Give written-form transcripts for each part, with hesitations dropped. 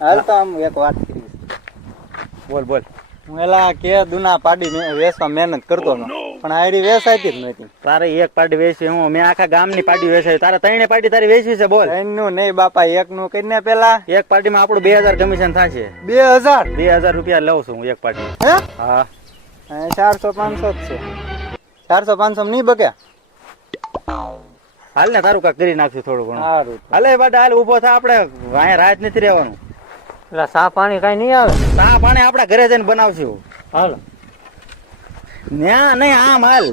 હાલ તો આમ એક વાત કરી. બોલ બોલ. હું એલા કે દુના પાડી વેચવા મહેનત કરતો હતો પણ આયરી વેચાતી જ નથી. તારે એક પાડી વેચી હું મેં આખા ગામની પાડી વેચાઈ. તારે ત્રણે પાડી તારી વેચવી છે બોલ. એનું નહીં બાપા, એક નું કરીને પેલા એક પાડીમાં આપણું 2000 કમિશન થશે. 2000 2000 રૂપિયા લઉં છું હું એક પાડી. હે? હા 400-500 જ છે. 400-500 નહીં બકે. હાલ ને તારું કાક કરી નાખશું થોડું ઘણું. સારું હાલે બાદ હાલ ઉભો થા. આપણે અહીંયા રાત નથી રહેવાનું. એટલે સા પાણી કઈ નહીં આવે. ચા પાણી આપડા ઘરે જઈને બનાવશું. હાલો ન્યા નહીં આમ હાલ.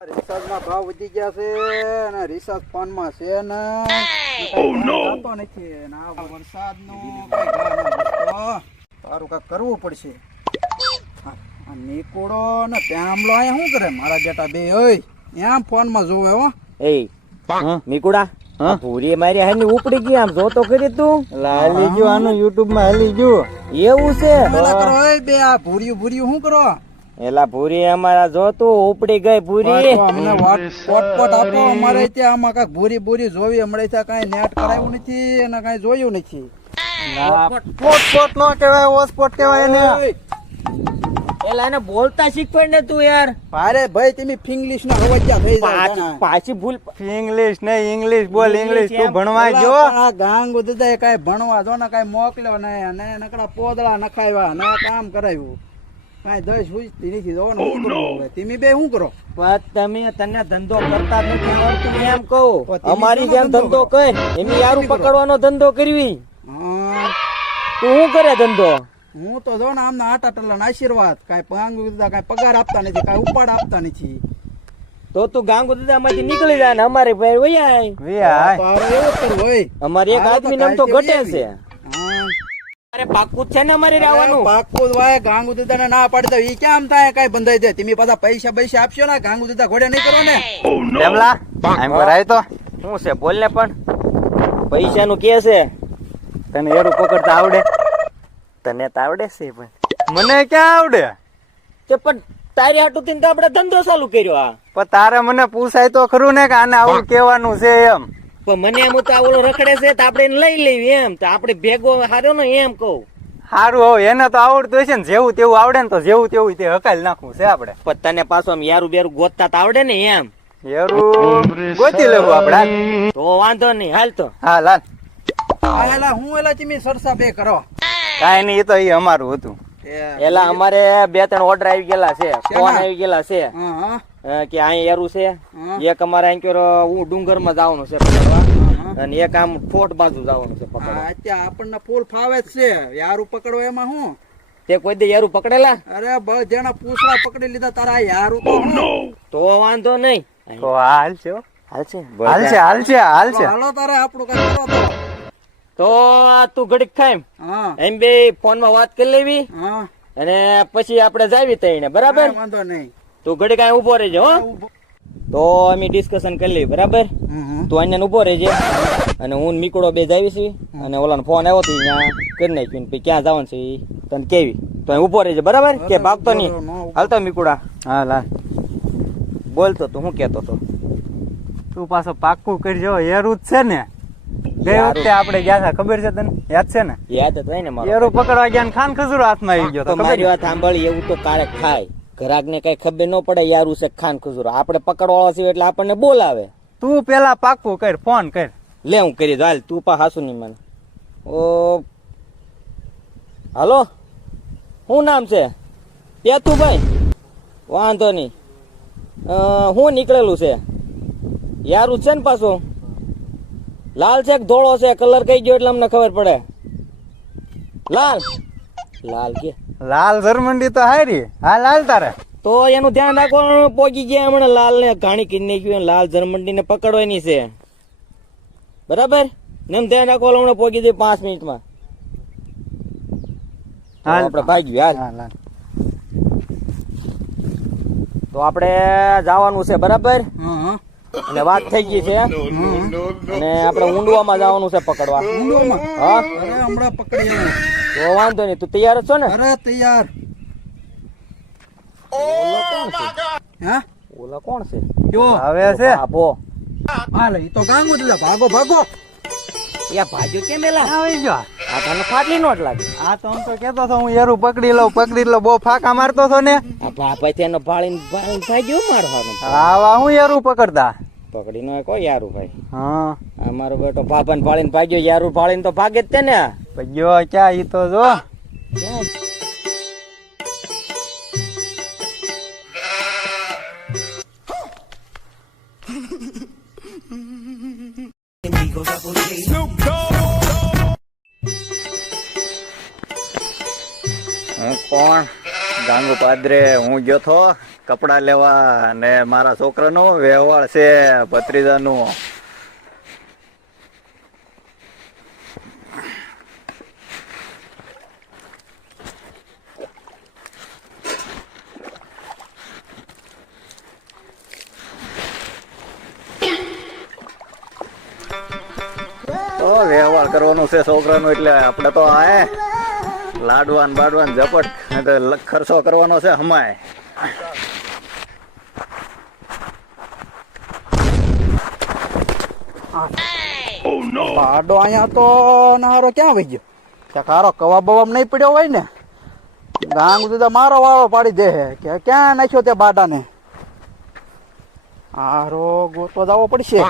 રિચાર્જ માં ભાવ વધી ગયા છે અને રિચાર્જ ફોન માં છે ને થતો નથી ને આ વરસાદ નું સારું કાંઈક કરવું પડશે. આ નીકોડો ને પ્યામલો અહીંયા શું કરે મારા બેટા બે હોય એમ ફોન માં જોવે હો. એ મીકુડા ભૂરી મારી હાની ઉપડી ગઈ આમ જો તો કરી તું. હાલી ગયું આનું યુટ્યુબ માં હાલી ગયું. એવું છે પેલા કરો ઓય બે આ ભૂરિયું ભૂરિયું શું કરો એલા ભૂરી અમારા જો તું ઉપડી ગઈ ભૂરી. અમને પોટ આપો અમારે ત્યાં આમાં કાંઈક ભૂરી ભૂરી જોવી હમણાં ત્યાં કાંઈ નેટ કરાવ્યું નથી અને કાંઈ જોયું નથી. પોટ નો કહેવાય, ઓસપોટ કહેવાય એને. એલા એને બોલતા શીખવાડ ને તું યાર. ભારે ભાઈ તમે ફિંગ્લિશ ના હવજ્યા થઈ જાય. પાછી ભૂલ. ઇંગ્લિશ નહીં, ઇંગ્લિશ બોલ. ઇંગ્લિશ તું ભણવા જો. આ ગાંગ ઉદતા કાંઈ ભણવા જો ને કાંઈ મોકલ્યો ને અને નકડા પોદળા નખાવ્યા ને કામ કરાવ્યું. કાંઈ દસ પૂછતી નથી જો ને શું કરવું હવે તમે બે શું કરો. તમે તને ધંધો કરતા જ નથી આવડતું એમ કહું. તમે અમારી શું જેમ ધંધો કર. એમ યારું પકડવાનો ધંધો કરવી. હા, તું શું કરે ધંધો? હું તો જો ને આમના આટા ટલ્લા આશીર્વાદ કાંઈ ગાંગ ઉદતા કાંઈ પગાર આપતા નથી, કાંઈ ઉપાડ આપતા નથી. તો તું ગાંગુ દાદા માંથી નીકળી જાય ને અમારે ભાઈ વૈયા. વિયા તો હારો એવો જ કરવું હોય. અમારે એક આદમી નામ તો ઘટે છે. હા, અરે પાકું જ છે ને અમારે રહેવાનું. પાક્કું જ હોય. ગાંગ ઉદતા ને ના પાડી તો ઈ કેમ થાય કાંઈ બંધાઈ જાય. તમે પાછા પૈસા આપશો ને ગાંગ ઉદતા ઘોડે નહીં કરો ને. તેમલા આમ કરાય તો શું છે બોલ ને. પણ પૈસા નું કે છે તને એરું પકડતા આવડે? તને તો આવડે છે પણ મને ક્યાં આવડે? તે પણ તારી હાટું થઈને તો આપણે ધંધો ચાલુ કર્યો. આ પણ તારે મને પૂછાય તો ખરું ને કે આને આવું કહેવાનું છે એમ. પણ મને એમ તો ઓલો રખડે છે તો આપણે એને લઈ લેવી એમ. તો આપણે ભેગો હારો ને એમ કહું. સારું હવે એને તો આવડતું હશે ને. જેવું તેવું આવડે ને તો જેવું તેવું તે હકાલ નાખવું છે આપણે. પણ તને પાછું આમ યારું બેરું ગોતતા તો આવડે ને એમ. એરું ગોતી લેવું આપણે. તો વાંધો નહીં હાલ તો. હા લાલ આ એલા હું એલા તમે સરસા બે કરો. કાંઈ નહીં, એ તો એ અમારું હતું. એલા અમારે 2-3 ઓર્ડર આવી ગયેલા છે, ફોન આવી ગયેલા છે હા કે અહીંયા એરું છે. એક અમારે અહીં ક્યો હું ડુંગર માં જવાનું છે પકડવા અને એક આમ ફોટ બાજુ જવાનું છે પકડવા. અત્યારે આપણને ફૂલ ફાવે જ છે. યારું પકડો એમાં હું. તે કોઈ દે યારું પકડેલા? અરે બસ જેના પૂછડા પકડી લીધા તારા યારું તો હું. તો વાંધો નહીં. તો હાલ છે હાલ છે હાલ છે હાલ છે હાલ છે. હાલો તારે આપણું કઈ કરો તો. તો તું ઘડીક ખાય હા એમ બે ફોન માં વાત કરી લેવી હા અને પછી આપણે જાવી તઈને. બરાબર? વાંધો નહીં. તું ઘડીક અહીં ઉભો રહેજે હો. તો અમે ડિસ્કશન કરી લઈએ. બરાબર? તું અહીંયા ઉભો રહેજે અને હું મીકડો બે જાવીશું અને ઓલાનો ફોન આવ્યો તો ત્યાં કરી નાખ્યું. પછી ક્યાં જવાનું છે ઈ તને કેવી. તો અહીં ઉભો રહેજે. બરાબર? કે ભાગતો નહીં. હાલતો મીકુડા. હા લાલ બોલતો તું શું કેતો તો? તું પાછો પાક્કું કરજો. એરું જ છે ને. ગઈ વખતે આપણે ગયા હતા ખબર છે તને? યાદ છે ને? યાદ જ હોય ને મારો. એરું પકડવા ગયા ને ખાન ખજૂરો હાથમાં આવી ગયો તો તો મારી વાત સાંભળી. એવું તો ક્યારેક થાય. ઘરાક ને કઈ ખબર ન પડે યારું છે ખાન ખજૂરો. આપણે પકડવાળો છે એટલે આપણને બોલાવે. તું પેલા પાક્કું કર, ફોન કર. લે હું કરી દઉં. હાલ તું પા હાસુ નહીં મને. ઓ હાલો શું નામ છે? પેતુભાઈ? વાંધો નહીં. હું નીકળેલું છે? યારું છે ને પાછું? લાલ છે કે ધોળો છે? કલર કઈ ગયો એટલે અમને ખબર પડે. લાલ લાલ કે લાલ જર્મંડી તો હારી. હા લાલ તારે તો એનું ધ્યાન રાખવાનું. પોગી ગયા હમણાં લાલ ને ઘાણી કરી નાખ્યું. લાલ જર્મંડી ને પકડવાની છે. બરાબર ને? એમ ધ્યાન રાખવાનું. હમણાં પોગી દે 5 મિનિટમાં. આપણે ભાગ્યું. હાલ તો આપણે જવાનું છે. બરાબર? હા અને વાત થઈ ગઈ છે અને આપણે ઊંડવામાં જવાનું છે પકડવા. હા અરે હમણાં પકડી આવે. તો વાંધો નહીં. તું તૈયાર જ છો ને? અરે તૈયાર. ઓલો કોણ છે? હા ઓલા કોણ છે? કયો? હવે છે આભો. હાલે ઈ તો ગાંગુ દીધા ભાગો ભાગો યા ભાજો કેમ એલા આવી ગયો આ તને ફાટલી નોટ લાગે આ તો આમ તો કેતો હતો હું એરું પકડી લઉં બહુ ફાંકા મારતો હતો ને આ બાપા તેનો ભાળીને ભાગ્યો મારવાનો આવા હું એરું પકડતા પકડી નો કોઈ યારું ભાઈ હા આ મારો બેટો ભાભાને ભાળીને ભાગ્યો યારું ભાળીને તો ભાગે જ તે ને ગયો ક્યાં ઈ તો જો ક્યાં હું કોણ ગાંગુ પાદરે હું ગયો તો કપડા લેવા અને મારા છોકરાનો વ્યવહાર છે ભત્રીજાનું તો વ્યવહાર કરવાનું છે છોકરાનું એટલે આપણે તો આ લાડવાન બાડવાન ઝપટ ખર્ચો કરવાનો છે હમાય પાડો અહીંયા તો નારો ક્યાં વહી ગયો ત્યાં કારો કવા બવામ નહીં પડ્યો હોય ને ગાંગુ દીધા મારો વાળો પાડી દે કે ક્યાં નાખ્યો તે બાડાને હારો ગોતો જવો પડશે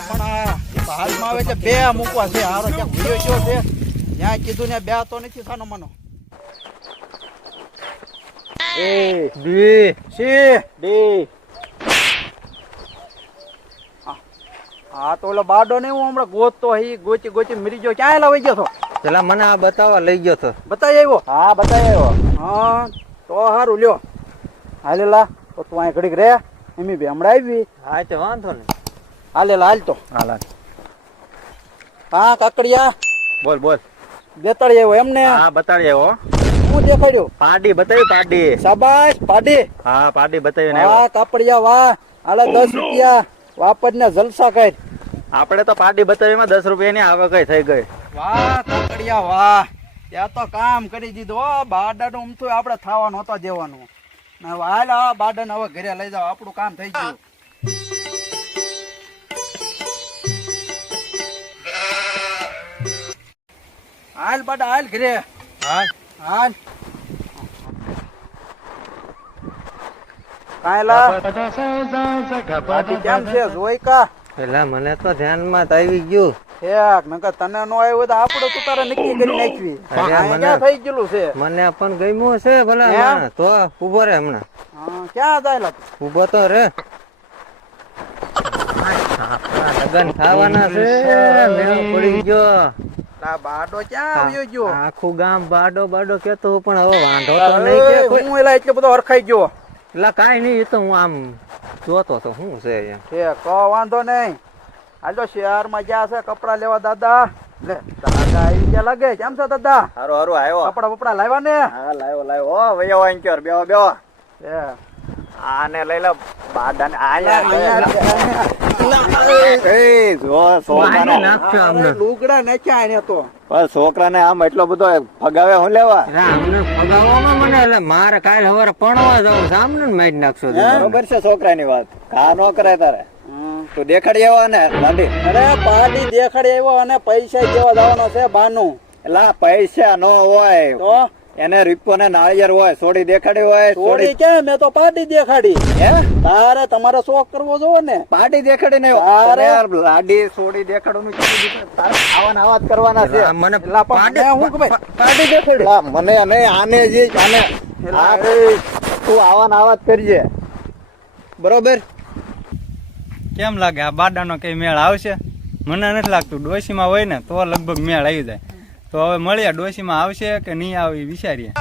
હાલમાં આવે છે બે મૂકવા છે હારો ક્યાંક ભૂલ્યો ગયો છે ત્યાં કીધું ને બે તો નથી સાનો મનો એ બી સી ડી હા તો ઓલો બાડો ને હું હમણાં ગોતતો હી ગોચી ગોચી મરી ગયો ક્યાં લાવી ગયો છો પેલા મને આ બતાવવા લઈ ગયો તો બતાવી આવ્યો હા બતાવ્યો હા તો સારું લ્યો હાલેલા તો તું અહીં ઘડીક રે એમી બે હમણાં આવી હા તે વાંધો ને હાલેલા હાલ તો હાલા હા કાકડિયા બોલ બોલ બેતાળી આવ્યો એમને હા બતાડીએ હો હું દેખાડ્યો પાડી બતાવી પાડી શાબાશ પાડી હા પાડી બતાવીને વાહ કાપડિયા વાહ હાલે 10 રૂપિયા વાપર ને જલસા કર આપણે તો પાડી બતાવીમાં 10 રૂપિયાની આવક થઈ ગઈ વાહ કાકડિયા વાહ ત્યાં તો કામ કરી દીધું હો બાડાનું ઉમથું આપણે થાવા નહોતો દેવાનું ને હાલ આ બાડાને હવે ઘરે લઈ જાવ આપણું કામ થઈ ગયું હાલ બાડા હાલ ઘરે હા હાલ કાયલા બાકી કેમ છે જોઈ કા પેલા મને તો ધ્યાનમાં જ આવી ગયું ઠેક નકર તને નો આવ્યું તો આપણે તું તારે નક્કી કરી નાખવી અરે અહીંયા મને- ક્યાં થઈ ગયેલું છે મને પણ ગમ્યું છે ભલા એમ? હમણાં. તો ઉભો રે હમણાં હા, ક્યાં જાયેલા તું? ઉભો તો રે આપણા લગન થવાના છે મેળ પડી ગયો આ બાડો ક્યાં આવ્યો ગયો આખું ગામ બાડો બાડો કેતો હું પણ હવે વાંધો તો નહીં કે કોઈ હું એલા એટલો બધો હરખાઈ ગયો એટલે કાંઈ નહીં એ તો હું આમ જોતો તો શું છે એમ છે કહો વાંધો નહીં હાલો શહેરમાં ગયા છે કપડા લેવા દાદા લે દાદા આવી ગયા લાગે કેમ છે દાદા હારું હારું આવ્યો કપડા બપડા લાવ્યા ને હા લાવ્યો લાવ્યો ઓ વયો વાંક્યો બેવો બેવો છે. આને લઈ લે બાડાને આયા અહીંયા એ જો છોકરાને નાખજો અમને લુગડા નાખ્યા એને તો પણ છોકરાને આમ એટલો બધો ફગાવે હું લેવા અરે અમને ફગાવવામાં મને એટલે મારે કાલે સવારે ભણવા જવું છે આમને જ મારી નાખશો તમે. બરોબર છે છોકરાની વાત કા નો કરે તારે તું દેખાડી આવા ને લાંડી અરે પાડી દેખાડી આવ્યો અને પૈસા દેવા જવાનો છે બાનું એલા પૈસા નો હોય તો એને રીપો ને નાળિયેર હોય સોડી દેખાડી હોય છોડી કેમ મેં તો પાડી દેખાડી હે તારે તમારે શોખ કરવો જોવે ને પાટી દેખાડી ને તારે- લાડી સોડી દેખાડવાનું કીધું દીધું. તારે આવાના આવા જ કરવાના છે આ મને એલા પણ પાડી- મને હું કે ભાઈ પાટી દેખાડી એલા મને નહીં આને જે આને એલા, આ તું આવાના આવા જ કરજે બરોબર કેમ લાગે આ બાડાનો કઈ મેળ આવશે મને નથી લાગતું ડોશીમાં હોય ને તો લગભગ મેળ આવી જાય તો હવે મળીએ ડોશીમાં આવશે કે નહીં આવે એ વિચારીએ